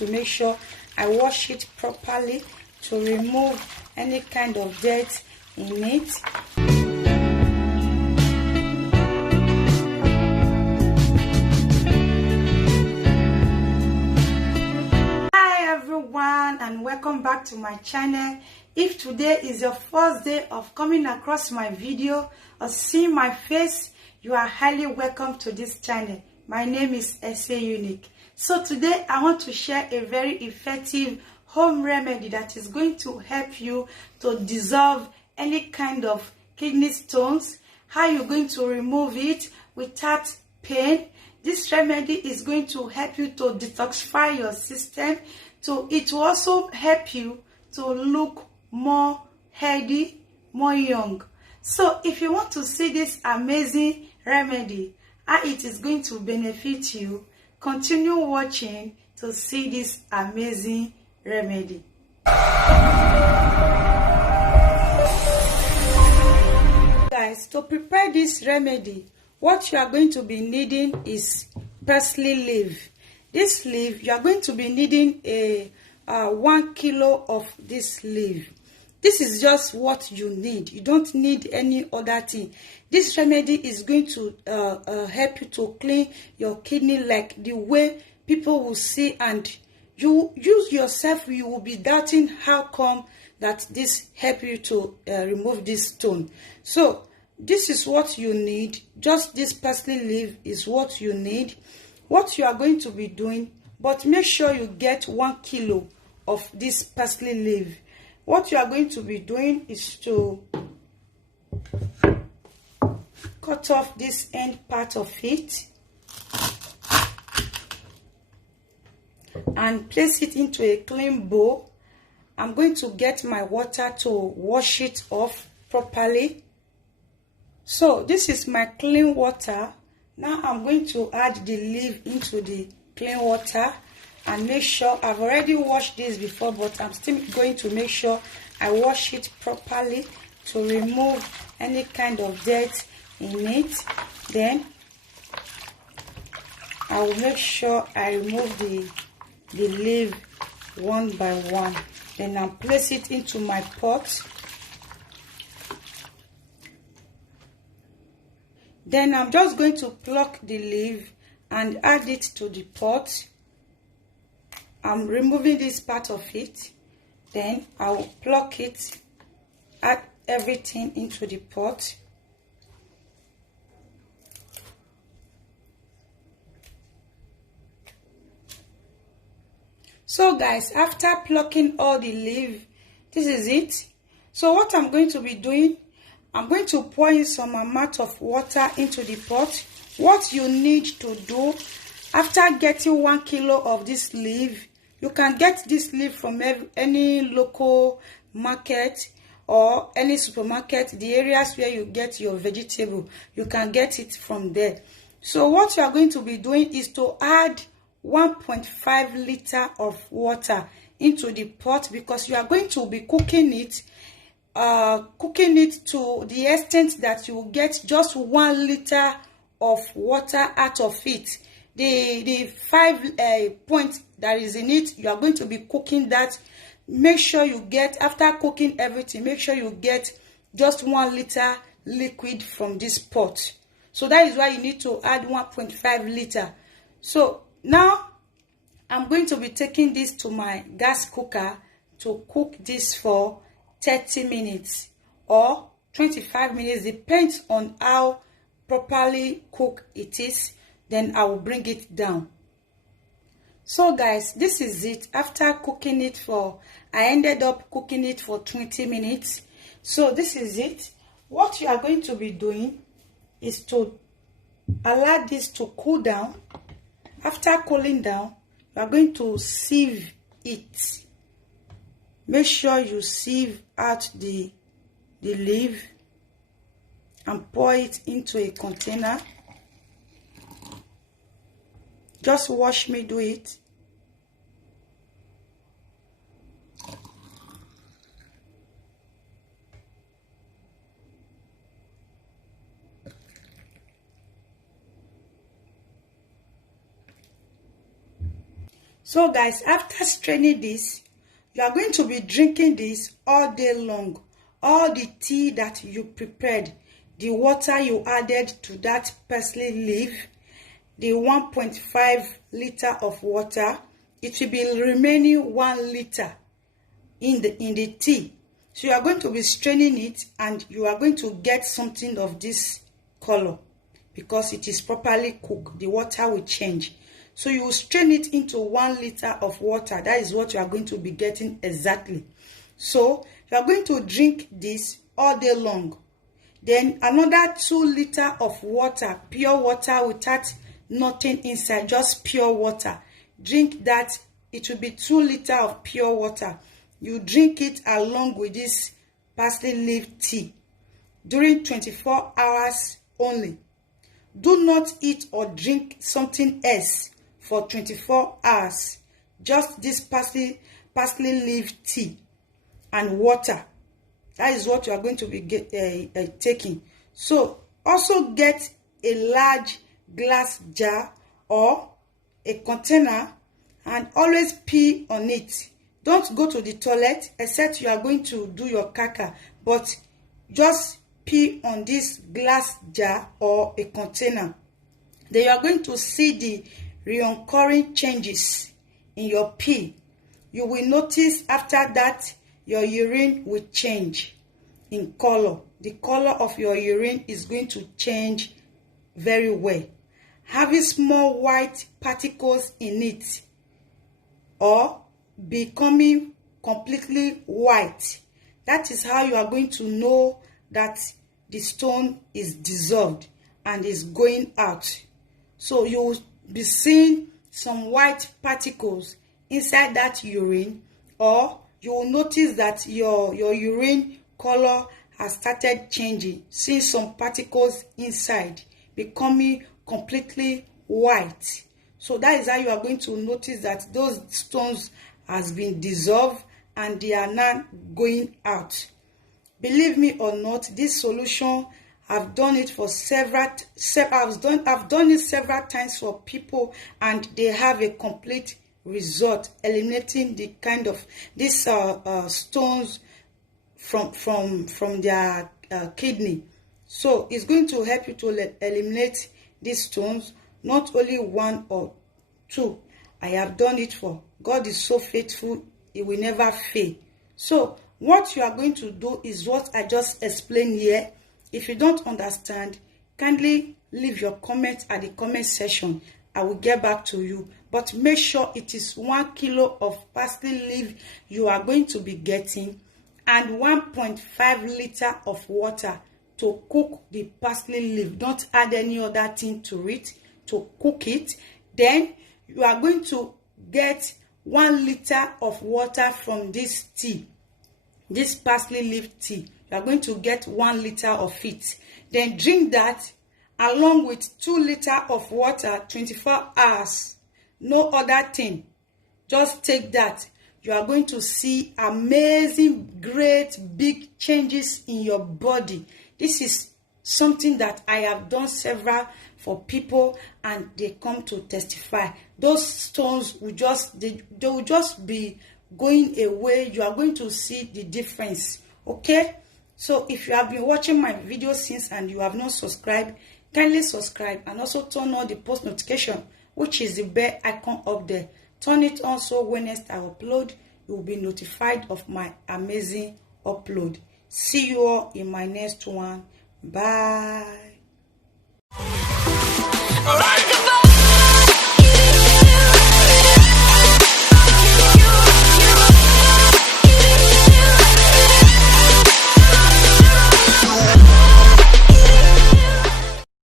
to make sure I wash it properly to remove any kind of dirt in it. Hi everyone, and welcome back to my channel. If today is your first day of coming across my video or seeing my face, you are highly welcome to this channel. My name is Ese Unique. So today I want to share a very effective home remedy that is going to help you to dissolve any kind of kidney stones. How you're going to remove it without pain. This remedy is going to help you to detoxify your system. It will also help you to look more healthy, more young. So if you want to see this amazing remedy, how it is going to benefit you, continue watching to see this amazing remedy. Guys, to prepare this remedy, what you are going to be needing is parsley leaf. This leaf, you are going to be needing a 1 kilo of this leaf. This is just what you need. You don't need any other thing. This remedy is going to help you to clean your kidney like the way people will see, and you use yourself, you will be doubting how come that this help you to remove this stone. So this is what you need. Just this parsley leaf is what you need. What you are going to be doing, but make sure you get 1 kilo of this parsley leaf. What you are going to be doing is to cut off this end part of it and place it into a clean bowl. I'm going to get my water to wash it off properly. So this is my clean water. Now I'm going to add the leaf into the clean water and make sure I've already washed this before, but I'm still going to make sure I wash it properly to remove any kind of dirt in it. Then I will make sure I remove the leaf one by one. Then I'll place it into my pot. Then I'm just going to pluck the leaf and add it to the pot. I'm removing this part of it. Then I'll pluck it, add everything into the pot. So guys, after plucking all the leaf, this is it. So what I'm going to be doing, I'm going to pour in some amount of water into the pot. What you need to do after getting 1 kilo of this leaf, you can get this leaf from any local market or any supermarket, the areas where you get your vegetable, you can get it from there. So what you are going to be doing is to add 1.5 liter of water into the pot, because you are going to be cooking it to the extent that you will get just 1 liter of water out of it. The 5 points that is in it, you are going to be cooking that. Make sure you get, after cooking everything, make sure you get just 1 liter liquid from this pot. So that is why you need to add 1.5 liter. So now I'm going to be taking this to my gas cooker to cook this for 30 minutes or 25 minutes, depends on how properly cooked it is. Then I will bring it down. So guys, this is it. After cooking it I ended up cooking it for 20 minutes. So this is it. What you are going to be doing is to allow this to cool down. After cooling down, you are going to sieve it. Make sure you sieve out the leaf and pour it into a container. Just watch me do it. So guys, after straining this, you are going to be drinking this all day long. All the tea that you prepared, the water you added to that parsley leaf, the 1.5 liter of water, it will be remaining 1 liter in the tea. So you are going to be straining it, and you are going to get something of this color because it is properly cooked. The water will change. So you will strain it into 1 liter of water. That is what you are going to be getting exactly. So you are going to drink this all day long. Then another 2 liter of water, pure water without nothing inside, just pure water. Drink that. It will be 2 liter of pure water. You drink it along with this parsley leaf tea during 24 hours only. Do not eat or drink something else for 24 hours. Just this parsley leaf tea and water. That is what you are going to be taking. So also get a large glass jar or a container and always pee on it. Don't go to the toilet except you are going to do your caca, but just pee on this glass jar or a container. Then you are going to see the recurring changes in your pee. You will notice after that your urine will change in color. The color of your urine is going to change very well, having small white particles in it or becoming completely white. That is how you are going to know that the stone is dissolved and is going out. So you will be seeing some white particles inside that urine, or you will notice that your urine color has started changing, seeing some particles inside becoming completely white. So that is how you are going to notice that those stones has been dissolved and they are now going out. Believe me or not, this solution, I've done it for I've done it several times for people, and they have a complete result, eliminating the kind of these stones from their kidney. So it's going to help you to eliminate these stones, not only 1 or 2. I have done it for. God is so faithful, He will never fail. So what you are going to do is what I just explained here. If you don't understand, kindly leave your comment at the comment section. I will get back to you. But make sure it is 1 kilo of parsley leaf you are going to be getting, and 1.5 liter of water to cook the parsley leaf. Don't add any other thing to it to cook it. Then you are going to get 1 liter of water from this tea, this parsley leaf tea. You are going to get 1 liter of it. Then drink that along with 2 liters of water 24 hours. No other thing. Just take that. You are going to see amazing, great, big changes in your body. This is something that I have done several for people, and they come to testify. Those stones will they will just be going away. You are going to see the difference. Okay? So if you have been watching my video since and you have not subscribed, kindly subscribe and also turn on the post notification, which is the bell icon up there. Turn it on so when next I upload, you will be notified of my amazing upload. See you all in my next one. Bye.